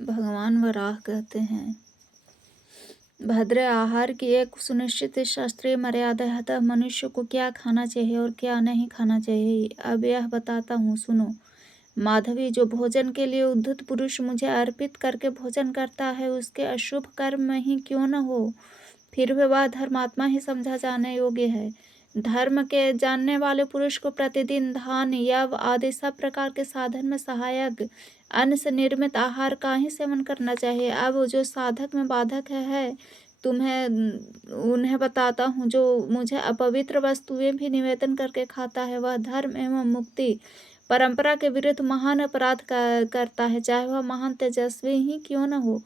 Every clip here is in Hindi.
भगवान वराह कहते हैं, भद्र आहार की एक सुनिश्चित शास्त्रीय मर्यादा है, अतः मनुष्य को क्या खाना चाहिए और क्या नहीं खाना चाहिए अब यह बताता हूँ, सुनो। माधवी, जो भोजन के लिए उद्धत पुरुष मुझे अर्पित करके भोजन करता है, उसके अशुभ कर्म ही क्यों न हो, फिर भी वह धर्मात्मा ही समझा जाने योग्य है। धर्म के जानने वाले पुरुष को प्रतिदिन धान, यव आदि सब प्रकार के साधन में सहायक अन्न से निर्मित आहार का ही सेवन करना चाहिए। अब जो साधक में बाधक है तुम्हें उन्हें बताता हूँ। जो मुझे अपवित्र वस्तुएं भी निवेदन करके खाता है, वह धर्म एवं मुक्ति परंपरा के विरुद्ध महान अपराध करता है, चाहे वह महान तेजस्वी ही क्यों न हो।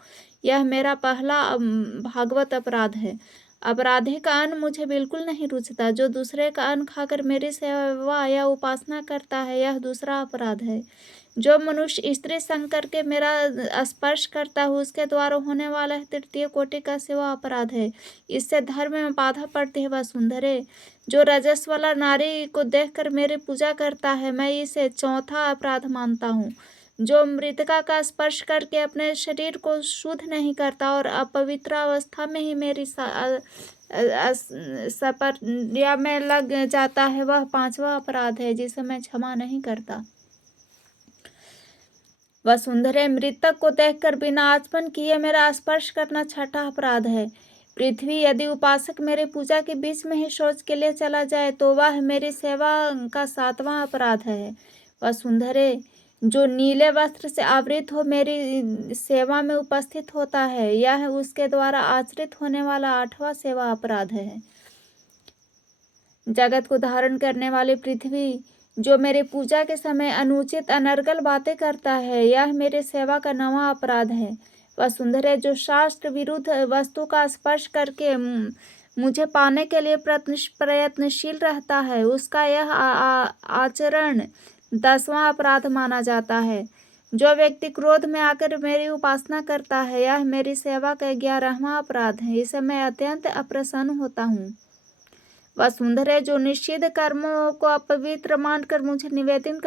यह मेरा पहला भागवत अपराध है। अपराधी का अन्न मुझे बिल्कुल नहीं रुचता। जो दूसरे का अन्न खाकर मेरी सेवा या उपासना करता है, यह दूसरा अपराध है। जो मनुष्य स्त्री संग करके मेरा स्पर्श करता है, उसके द्वारा होने वाला है तृतीय कोटि का सेवा अपराध है। इससे धर्म में बाधा पड़ती है। वसुंधरे, जो रजस वाला नारी को देखकर मेरी पूजा करता है, मैं इसे चौथा अपराध मानता हूँ। जो मृतका का स्पर्श करके अपने शरीर को शुद्ध नहीं करता और अपवित्र अवस्था में ही मेरी सपर्या में लग जाता है, वह पांचवा अपराध है, जिसे मैं क्षमा नहीं करता। वसुंधरे, मृतक को देखकर बिना आचमन किए मेरा स्पर्श करना छठा अपराध है। पृथ्वी, यदि उपासक मेरी पूजा के बीच में ही शौच के लिए चला जाए, तो वह मेरी सेवा का सातवां अपराध है। वसुंधरे, जो नीले वस्त्र से आवृत हो मेरी सेवा में उपस्थित होता है, यह उसके द्वारा आचरित होने वाला आठवां सेवा अपराध है। जगत को धारण करने वाली पृथ्वी, जो मेरी पूजा के समय अनुचित अनर्गल बातें करता है, यह मेरे सेवा का नवा अपराध है। वसुंधरे, जो शास्त्र विरुद्ध वस्तु का स्पर्श करके मुझे पाने के लिए प्रयत्नशील रहता है, उसका यह आचरण दसवां अपराध माना जाता है। जो व्यक्ति क्रोध में आकर मेरी उपासना करता है, यह मेरी सेवा का 11वां अपराध है। इसे मैं अत्यंत अप्रसन्न होता हूँ। वसुंधरे, जो निषिद्ध कर्मों को अपवित्र मानकर मुझे निवेदन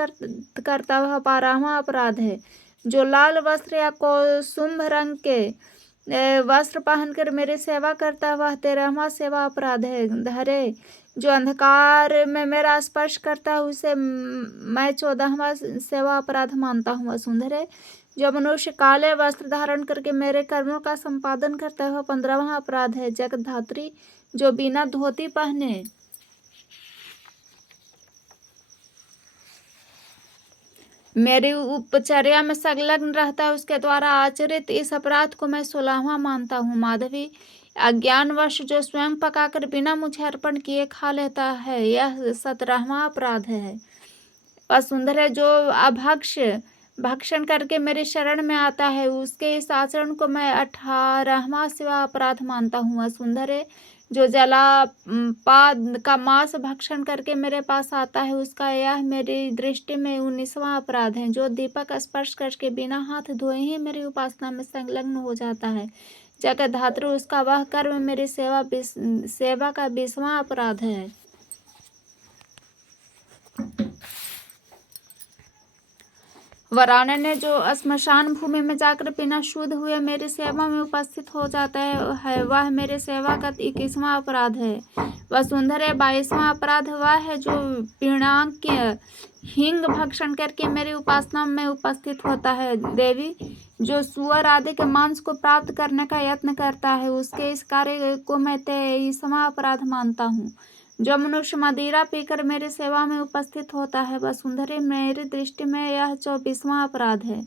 करता वह 12वां अपराध है। जो लाल वस्त्र या कुसुम रंग के वस्त्र पहनकर मेरी सेवा करता वह 13वां सेवा अपराध है। धरे, जो अंधकार में मेरा स्पर्श करता है, उसे मैं 14वां सेवा अपराध मानता हूँ। वसुंधरे, जो मनुष्य काले वस्त्र धारण करके मेरे कर्मों का संपादन करता है, वह 15वां अपराध है। जगतधात्री, जो बिना धोती पहने मेरी उपचर्या में संलग्न रहता है, उसके द्वारा आचरित इस अपराध को मैं 16वां मानता हूँ। माधवी, अज्ञानवश जो स्वयं पकाकर बिना मुझे अर्पण किए खा लेता है, यह 17वां अपराध है। वसुंधरे, जो अभक्ष भक्षण करके मेरे शरण में आता है, उसके इस आचरण को मैं 18वां सेवा अपराध मानता हूँ। वसुंधरे, जो जलापाद का मांस भक्षण करके मेरे पास आता है, उसका यह मेरी दृष्टि में 19वां अपराध है। जो दीपक स्पर्श करके बिना हाथ धोए ही मेरी उपासना में संलग्न हो जाता है, जगतधात्री, उसका वह कर्म मेरी सेवा का 20वां अपराध है। वरानने, जो श्मशान भूमि में जाकर बिना शुद्ध हुए मेरी सेवा में उपस्थित हो जाता है, वह मेरे सेवा का 21वां अपराध है। वसुंधरे, 22वां अपराध वह है जो पिणाक हिंग भक्षण करके मेरी उपासना में उपस्थित होता है। देवी, जो सुअर आदि के मांस को प्राप्त करने का यत्न करता है, उसके इस कार्य को मैं 23वां अपराध मानता हूँ। जो मनुष्य मदिरा पीकर मेरी सेवा में उपस्थित होता है, वसुंधरे, मेरी दृष्टि में यह 24वां अपराध है।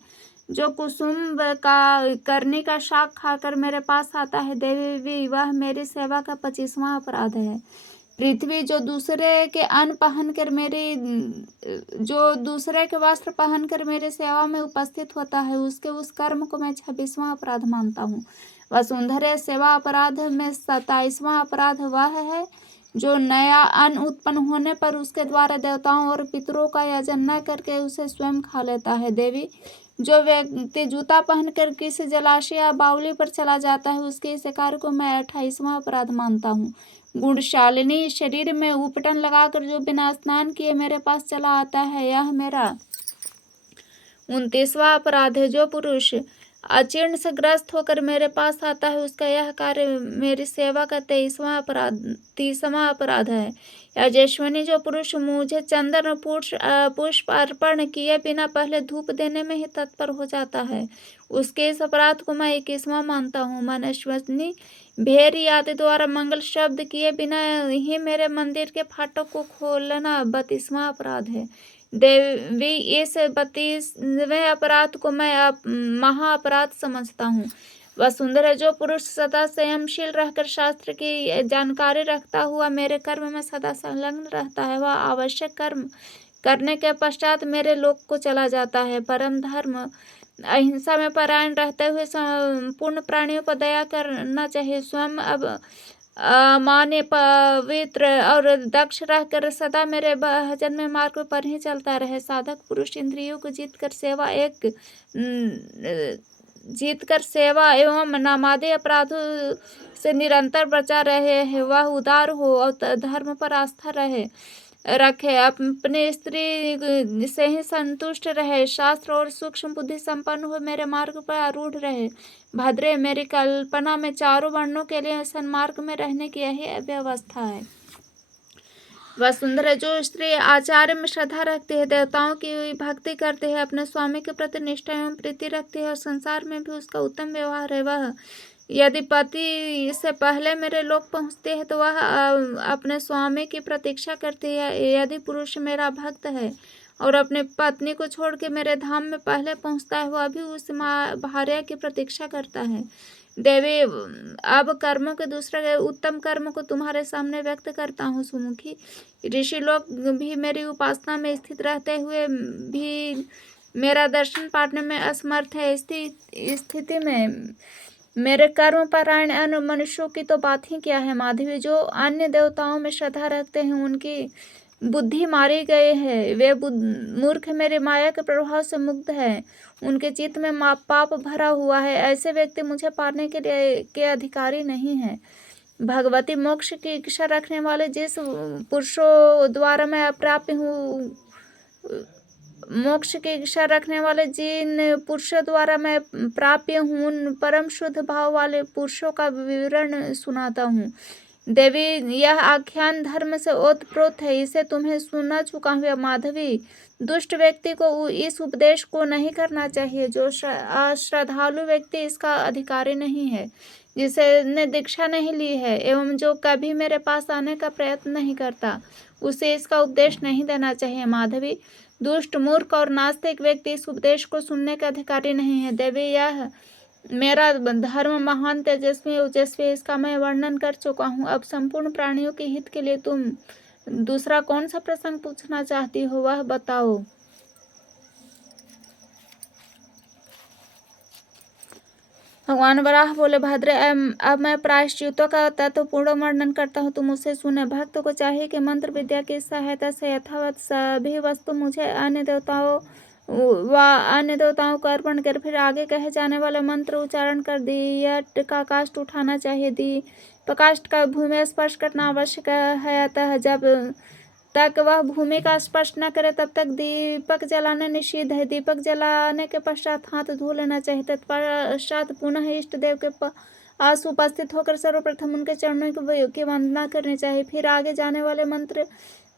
जो कुसुम का करनी का शाक खाकर मेरे पास आता है, देवी, वह मेरी सेवा का 25वां अपराध है। पृथ्वी, जो दूसरे के वस्त्र पहनकर मेरे सेवा में उपस्थित होता है, उसके उस कर्म को मैं 26वां अपराध मानता हूँ। वसुंधरे, सेवा अपराध में 27वां अपराध वह है जो नया अन्न उत्पन्न होने पर उसके द्वारा देवताओं और पितरों का याजन न करके उसे स्वयं खा लेता है। देवी, जो व्यक्ति जूता पहनकर किसी जलाशय या बावली पर चला जाता है, उसके इस कार्य को मैं 28वां अपराध मानता हूँ। गुणशालिनी, शरीर में उपटन लगाकर जो बिना स्नान किए मेरे पास चला आता है, यह मेरा 29वां अपराध है। जो पुरुष अजीर्ण से ग्रस्त होकर मेरे पास आता है, उसका यह कार्य मेरी सेवा का 30वां अपराध है। यजस्विनी, जो पुरुष मुझे चंदन और पुष्प अर्पण किए बिना पहले धूप देने में ही तत्पर हो जाता है, उसके इस अपराध को मैं 21वां मानता हूँ। मनस्विनी, भेरी आदि द्वारा मंगल शब्द किए बिना ही मेरे मंदिर के फाटक को खोलना 32वां अपराध है। देवी, इस 32वें अपराध को मैं महा अपराध समझता हूँ। वसुंधरा, जो पुरुष सदा संयमशील रहकर शास्त्र की जानकारी रखता हुआ मेरे कर्म में सदा संलग्न रहता है, वह आवश्यक कर्म करने के पश्चात मेरे लोक को चला जाता है। परम धर्म, अहिंसा में परायण रहते हुए संपूर्ण प्राणियों पर दया करना चाहिए, स्वयं अब मान्य, पवित्र और दक्ष रहकर सदा मेरे भजन में मार्ग पर ही चलता रहे। साधक पुरुष इंद्रियों को जीतकर सेवा एवं नामादि अपराधों से निरंतर बचा रहे है। वह उदार हो और धर्म पर आस्था रखे, अपने स्त्री से ही संतुष्ट रहे, शास्त्र और सूक्ष्म बुद्धि संपन्न हो मेरे मार्ग पर आरूढ़ रहे। भद्रे, मेरी कल्पना में चारों वर्णों के लिए सन्मार्ग में रहने की यही व्यवस्था है। वसुंधरा, जो स्त्री आचार्य में श्रद्धा रखती है, देवताओं की भक्ति करती है, अपने स्वामी के प्रति निष्ठा एवं प्रीति रखती है और संसार में भी उसका उत्तम व्यवहार है, वह यदि पति से पहले मेरे लोक पहुँचती है तो वह अपने स्वामी की प्रतीक्षा करती है। यदि पुरुष मेरा भक्त है और अपने पत्नी को छोड़ के मेरे धाम में पहले पहुँचता है, वह भी उस भार्या की प्रतीक्षा करता है। देवी, अब कर्मों के दूसरे उत्तम कर्म को तुम्हारे सामने व्यक्त करता हूँ। सुमुखी, ऋषि लोग भी मेरी उपासना में स्थित रहते हुए भी मेरा दर्शन पाने में असमर्थ है। स्थिति में मेरे कर्म परायण अन्य मनुष्यों की तो बात ही क्या है। माधवी, जो अन्य देवताओं में श्रद्धा रखते हैं उनकी बुद्धि मारी गई है, वे मूर्ख मेरे माया के प्रभाव से मुग्ध है, उनके चित्त में पाप भरा हुआ है, ऐसे व्यक्ति मुझे पाने के अधिकारी नहीं है। भगवती, मोक्ष की इच्छा रखने वाले जिस पुरुषों द्वारा मैं अप्राप्य हूँ, मोक्ष की इच्छा रखने वाले जिन पुरुषों द्वारा मैं प्राप्य हूँ, उन परम शुद्ध भाव वाले पुरुषों का विवरण सुनाता हूँ। देवी, यह आख्यान धर्म से ओतप्रोत है, इसे तुम्हें सुना चुका हूँ। माधवी, दुष्ट व्यक्ति को इस उपदेश को नहीं करना चाहिए, जो श्रद्धालु व्यक्ति इसका अधिकारी नहीं है, जिसने दीक्षा नहीं ली है एवं जो कभी मेरे पास आने का प्रयत्न नहीं करता, उसे इसका उपदेश नहीं देना चाहिए। माधवी, दुष्ट, मूर्ख और नास्तिक व्यक्ति इस उपदेश को सुनने के अधिकारी नहीं है। देवी, यह मेरा धर्म महान तेजस्वी ओजस्वी, इसका मैं वर्णन कर चुका हूँ। अब संपूर्ण प्राणियों के हित के लिए तुम दूसरा कौन सा प्रसंग पूछना चाहती हो, वह बताओ। भगवान वराह बोले, भद्रे, अब मैं प्रायश्चितों का तत्वपूर्ण वर्णन करता हूँ, तुम उसे सुने। भक्त को चाहिए कि मंत्र विद्या की सहायता से यथावत सभी वस्तु मुझे अन्य देवताओं को अर्पण कर फिर आगे कहे जाने वाले मंत्र उच्चारण कर दियट का काष्ठ उठाना चाहिए। दीपकाष्ठ का भूमि स्पर्श करना आवश्यक है, अतः जब तक वह भूमि का स्पर्श न करे तब तक दीपक जलाना निषिद्ध है। दीपक जलाने के पश्चात हाथ धो लेना चाहिए, तत्पश्चात पुनः इष्ट देव के पास उपस्थित होकर सर्वप्रथम उनके चरणों की वंदना करनी चाहिए। फिर आगे जाने वाले मंत्र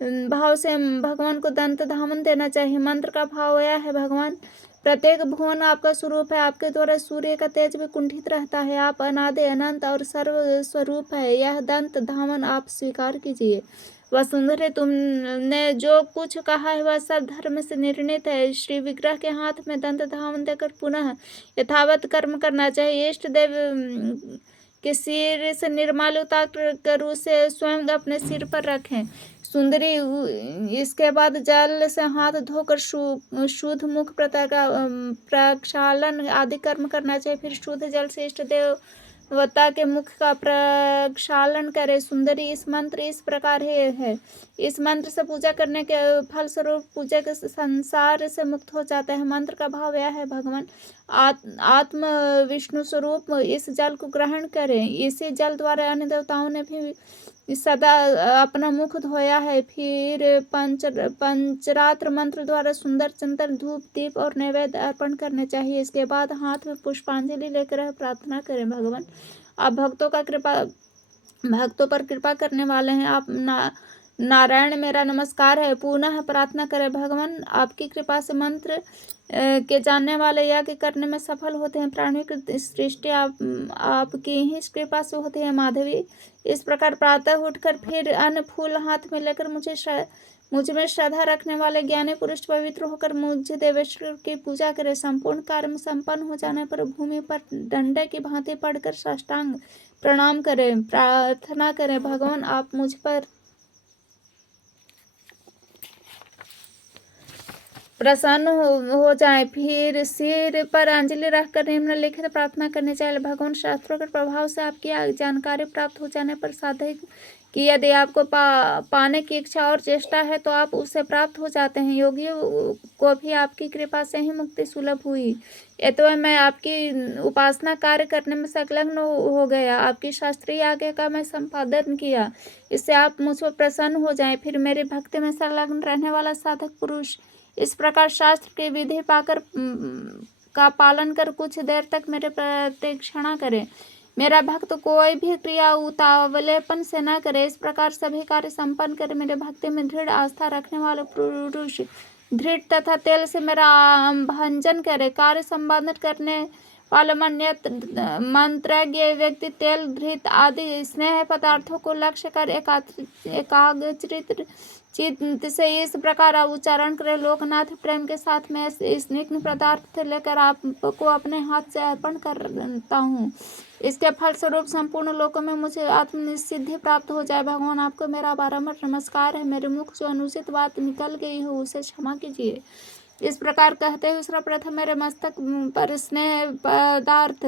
भाव से भगवान को दंत धामन देना चाहिए। मंत्र का भाव यह है, भगवान, प्रत्येक भुवन आपका स्वरूप है, आपके द्वारा सूर्य का तेज भी कुंठित रहता है, आप अनादि अनंत और सर्व स्वरूप है, यह दंत धामन आप स्वीकार कीजिए। वसुंधरे, तुमने जो कुछ कहा है वह सब धर्म से निर्णित है। श्री विग्रह के हाथ में दंत धावन देकर पुनः यथावत कर्म करना चाहिए। इष्ट देव के सिर से निर्माल्य उतार कर उसे स्वयं अपने सिर पर रखें। सुंदरी, इसके बाद जल से हाथ धोकर शुद्ध मुख प्रक्षालन आदि कर्म करना चाहिए। फिर शुद्ध जल से इष्ट देवता के मुख का प्रक्षालन करे। सुंदरी, इस मंत्र इस प्रकार है, इस मंत्र से पूजा करने के फलस्वरूप पूजक संसार से मुक्त हो जाता है। मंत्र का भाव यह है, भगवान आत्म विष्णु स्वरूप इस जल को ग्रहण करें, इसी जल द्वारा अन्य देवताओं ने भी सदा अपना मुख धोया है। फिर पंचरात्र मंत्र द्वारा सुंदर चंदन धूप दीप और नैवेद्य अर्पण करने चाहिए। इसके बाद हाथ में पुष्पांजलि लेकर प्रार्थना करें। भगवान, आप भक्तों पर कृपा करने वाले हैं। आप नारायण, मेरा नमस्कार है। पुनः प्रार्थना करें। भगवान, आपकी कृपा से मंत्र के जानने वाले यज्ञ करने में सफल होते हैं। प्राणी की सृष्टि आपकी ही कृपा से होती है। माधवी, इस प्रकार प्रातः उठकर फिर अन्न फूल हाथ में लेकर मुझ में श्रद्धा रखने वाले ज्ञानी पुरुष पवित्र होकर मुझ देवेश्वर की पूजा करें। संपूर्ण कार्य संपन्न हो जाने पर भूमि पर डंडे की भांति पड़कर साष्टांग प्रणाम करें, प्रार्थना करें। भगवान, आप मुझ पर प्रसन्न हो जाए। फिर सिर पर अंजलि रखकर निम्नलिखित प्रार्थना करनी चाहिए। भगवान, शास्त्रों के प्रभाव से आपकी जानकारी प्राप्त हो जाने पर साधक कि यदि आपको पाने की इच्छा और चेष्टा है तो आप उससे प्राप्त हो जाते हैं। योगियों को भी आपकी कृपा से ही मुक्ति सुलभ हुई। तो मैं आपकी उपासना कार्य करने में संलग्न हो गया। आपकी शास्त्रीय आज्ञा का मैं संपादन किया, इससे आप मुझ पर प्रसन्न हो जाएं। फिर मेरी भक्ति में संलग्न रहने वाला साधक पुरुष इस प्रकार शास्त्र की विधि पाकर का पालन कर कुछ देर तक मेरे प्रतीक्षणा करे। मेरा भक्त कोई भी क्रिया उतावलेपन से न करे। इस प्रकार सभी कार्य संपन्न कर मेरे भक्ति में दृढ़ आस्था रखने वाले पुरुष दृढ़ तथा तेल से मेरा भंजन करे। कार्य संपादन करने वाले मंत्रज्ञ व्यक्ति तेल, घृत आदि स्नेह पदार्थों को लक्ष्य कर एकाग्रचित चित्त से इस प्रकार उच्चारण करे। लोकनाथ, प्रेम के साथ मैं इस निम्न पदार्थ लेकर आपको अपने हाथ से अर्पण करता हूँ। इसके फलस्वरूप संपूर्ण लोकों में मुझे आत्मनिसिद्धि प्राप्त हो जाए। भगवान, आपको मेरा बारंबार नमस्कार है। मेरे मुख जो अनुचित बात निकल गई हो उसे क्षमा कीजिए। इस प्रकार कहते हुए सर्वप्रथम मेरे मस्तक पर स्नेह पदार्थ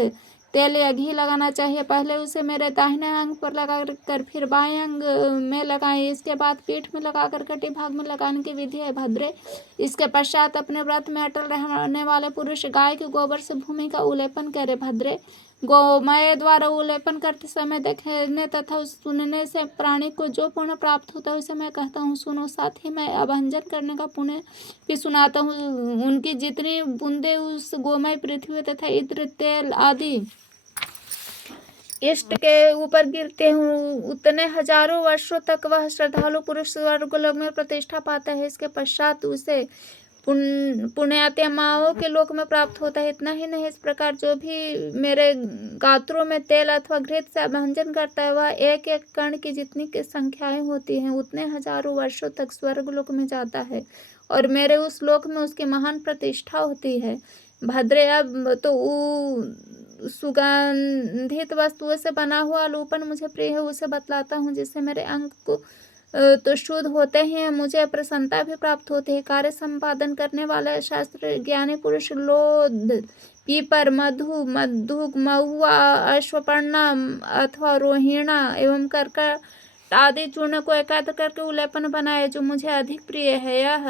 तेल या घी लगाना चाहिए। पहले उसे मेरे दाहिने अंग पर लगाकर फिर बाएं अंग में लगाएं। इसके बाद पीठ में लगाकर कटी भाग में लगाने की विधि है। भद्रे, इसके पश्चात अपने व्रत में अटल रहने वाले पुरुष गाय के गोबर से भूमि का उलेपन करे। भद्रे, गोमय द्वारा उलेपन करते समय देखने तथा सुनने से प्राणी को जो पुण्य प्राप्त होता है उसे मैं कहता हूँ सुनो। साथ ही मैं अभंजन करने का पुण्य भी सुनाता हूँ। उनकी जितनी बूंदे उस गोमय पृथ्वी तथा इत्र तेल आदि इष्ट के ऊपर गिरते हूँ उतने हजारों वर्षों तक वह श्रद्धालु पुरुष स्वर्गलोक में प्रतिष्ठा पाता है। इसके पश्चात उसे पुण्यात्माओं के लोक में प्राप्त होता है। इतना ही नहीं, इस प्रकार जो भी मेरे गात्रों में तेल अथवा घृत से अभंजन करता है वह एक एक कण की जितनी की संख्याएं होती हैं उतने हजारों वर्षों तक स्वर्गलोक में जाता है और मेरे उस लोक में उसकी महान प्रतिष्ठा होती है। भद्रे, अब तो सुगंधित वस्तुओं से बना हुआ लूपन मुझे प्रिय है, उसे बतलाता हूँ जिससे मेरे अंग को तो शुद्ध होते हैं, मुझे प्रसन्नता भी प्राप्त होती है। कार्य संपादन करने वाला शास्त्र ज्ञानी पुरुष लोध, पीपर, मधु, महुआ, अश्वपर्णा अथवा रोहिणा एवं कर्कट आदि चूर्ण को एकत्र करके उलेपन बनाए जो मुझे अधिक प्रिय है। यह